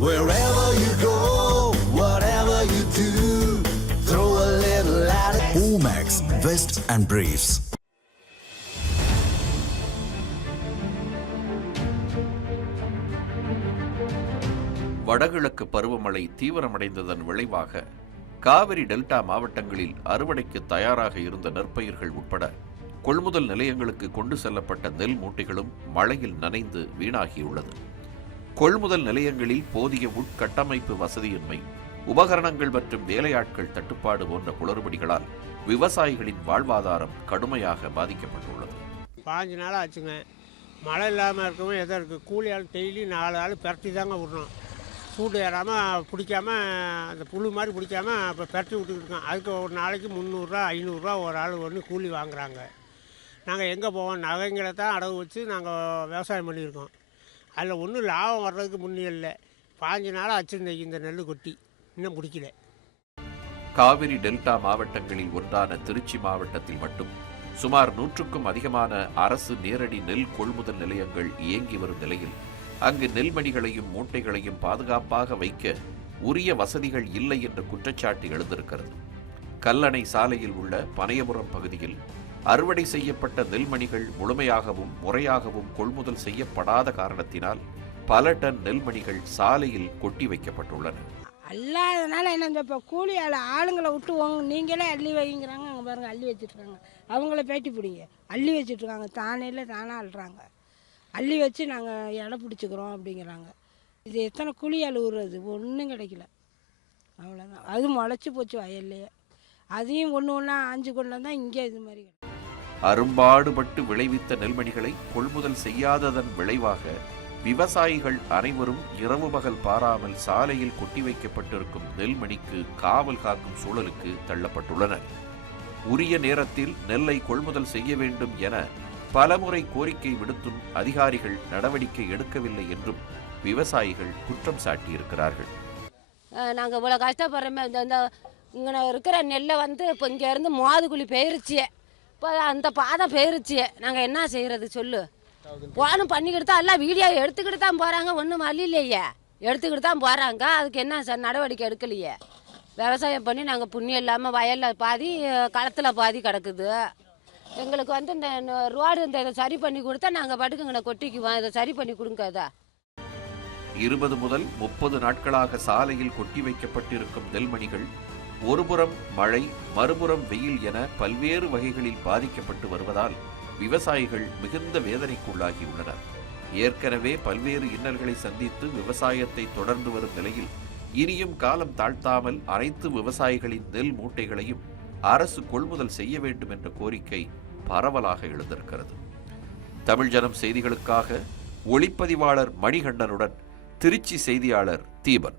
Wherever you go, whatever you do, throw a little at it. Omax, Vest and Briefs. வடகிழக்கு பருவமழை தீவிரமடைந்ததன் விளைவாக Kaveri delta மாவட்டங்களில் அறுவடைக்கு தயாராக இருந்த நெற்பயிர்கள் உட்பட கொள்முதல் நிலையங்களுக்கு கொண்டு செல்லப்பட்ட நெல் மூட்டைகளும் மழையில் நனைந்து வீணாகியுள்ளது கொள்முதல் நிலையங்களில் போதிய உட்கட்டமைப்பு வசதியின்மை உபகரணங்கள் மற்றும் வேலையாட்கள் தட்டுப்பாடு போன்ற குளறுபடிகளால் விவசாயிகளின் வாழ்வாதாரம் கடுமையாக பாதிக்கப்பட்டுள்ளது. பாஞ்சு நாள் ஆச்சுங்க. மழை இல்லாமல் இருக்கவும் எதோ இருக்குது கூலி ஆள் டெய்லி நாலு ஆள் பரட்டி தாங்க விடணும். சூடு ஏறாமல் பிடிக்காம அந்த புழு மாதிரி பிடிக்காம இப்போ பரட்டி விட்டுக்கிட்டு இருக்கோம். அதுக்கு ஒரு நாளைக்கு முந்நூறுரூவா ஐநூறுரூவா ஒரு ஆள் ஒன்று கூலி வாங்குறாங்க. நாங்கள் எங்கே போவோம்? நகைங்களை தான் அடகு வச்சு நாங்கள் விவசாயம் பண்ணியிருக்கோம். அதில் ஒன்றும் லாபம் வர்றதுக்கு முன்னே இல்லை. பாஞ்சு நாள் ஆச்சு இந்த நெல் கொட்டி. இன்னும் பிடிக்கல காவிரி டெல்டா மாவட்டங்களில் ஒன்றான திருச்சி மாவட்டத்தில் மட்டும் சுமார் நூற்றுக்கும் அதிகமான அரசு நேரடி நெல் கொள்முதல் நிலையங்கள் இயங்கி வரும் நிலையில் அங்கு நெல்மணிகளையும் மூட்டைகளையும் பாதுகாப்பாக வைக்க உரிய வசதிகள் இல்லை என்ற குற்றச்சாட்டு எழுந்திருக்கிறது. கல்லணை சாலையில் உள்ள பனையபுரம் பகுதியில் அறுவடை செய்யப்பட்ட நெல்மணிகள் முழுமையாகவும் முறையாகவும் கொள்முதல் செய்யப்படாத காரணத்தினால் பல டன் நெல்மணிகள் சாலையில் கொட்டி வைக்கப்பட்டுள்ளன. அல்லாதனால என்ன இந்த இப்போ கூலி ஆளுங்களை விட்டு நீங்களே அள்ளி வைங்கிறாங்க அங்கே பாருங்க அள்ளி வச்சுட்ருக்காங்க அவங்கள பேட்டி பிடிங்க. அள்ளி வச்சுட்ருக்காங்க தானேல தானாக அள்ளுறாங்க. அள்ளி வச்சு நாங்கள் இலை பிடிச்சிக்கிறோம் அப்படிங்கிறாங்க. இது எத்தனை கூலி ஆள் விடுறது ஒன்றும் கிடைக்கல. அவ்வளோதான் அது முளைச்சி போச்சு வயல்லையே அதையும் ஒன்று ஒன்றா ஆஞ்சு கொண்டு வந்தால் இங்கே இது மாதிரி கிடைக்கும். அரும்பாடுபட்டு விளைவித்த நெல்மணிகளை கொள்முதல் செய்யாததன் விளைவாக விவசாயிகள் அனைவரும் இரவு பகல் பாராமல் சாலையில் கொட்டி வைக்கப்பட்டிருக்கும் நெல்மணிக்கு காவல் காக்கும் சூழலுக்கு தள்ளப்பட்டுள்ளனர். உரிய நேரத்தில் நெல்லை கொள்முதல் செய்ய வேண்டும் என பலமுறை கோரிக்கை விடுத்தும் அதிகாரிகள் நடவடிக்கை எடுக்கவில்லை என்றும் விவசாயிகள் குற்றம் சாட்டியிருக்கிறார்கள். நாங்கள் இவ்வளோ கஷ்டப்படுறோமே இந்த இங்கே இருக்கிற நெல்லை வந்து இப்போ இங்கேருந்து மாதுகுழி பெயர்ச்சியை. இப்போ அந்த பாதம் போயிருச்சு. நாங்கள் என்ன செய்கிறது சொல்லு. போனும் பண்ணிக்கிட்டு தான் எல்லாம் வீடியோ எடுத்துக்கிட்டு தான் போகிறாங்க ஒன்றும் வழி இல்லையே. எடுத்துக்கிட்டு தான் போகிறாங்க அதுக்கு என்ன சார் நடவடிக்கை எடுக்கலையே. விவசாயம் பண்ணி நாங்கள் புண்ணியம் இல்லாமல் வயலில் பாதி களத்தில் பாதி கிடக்குது. எங்களுக்கு வந்து இந்த ரோடு இந்த இதை சரி பண்ணி கொடுத்தா நாங்கள் படுக்குங்கண்ணே கொட்டிக்குவோம். இதை சரி பண்ணி கொடுங்க இதை இருபது முதல் முப்பது நாட்களாக சாலையில் கொட்டி வைக்கப்பட்டிருக்கும் நெல்மணிகள் ஒருபுறம் மழை மறுபுறம் வெயில் என பல்வேறு வகைகளில் பாதிக்கப்பட்டு வருவதால் விவசாயிகள் மிகுந்த வேதனைக்குள்ளாகியுள்ளனர் ஏற்கனவே பல்வேறு இன்னல்களை சந்தித்து விவசாயத்தை தொடர்ந்து வரும் நிலையில் இனியும் காலம் தாழ்த்தாமல் அனைத்து விவசாயிகளின் நெல் மூட்டைகளையும் அரசு கொள்முதல் செய்ய வேண்டும் என்ற கோரிக்கை பரவலாக எழுந்திருக்கிறது. தமிழ் ஜனம் செய்திகளுக்காக ஒளிப்பதிவாளர் மணிகண்டனுடன் திருச்சி செய்தியாளர் தீபன்.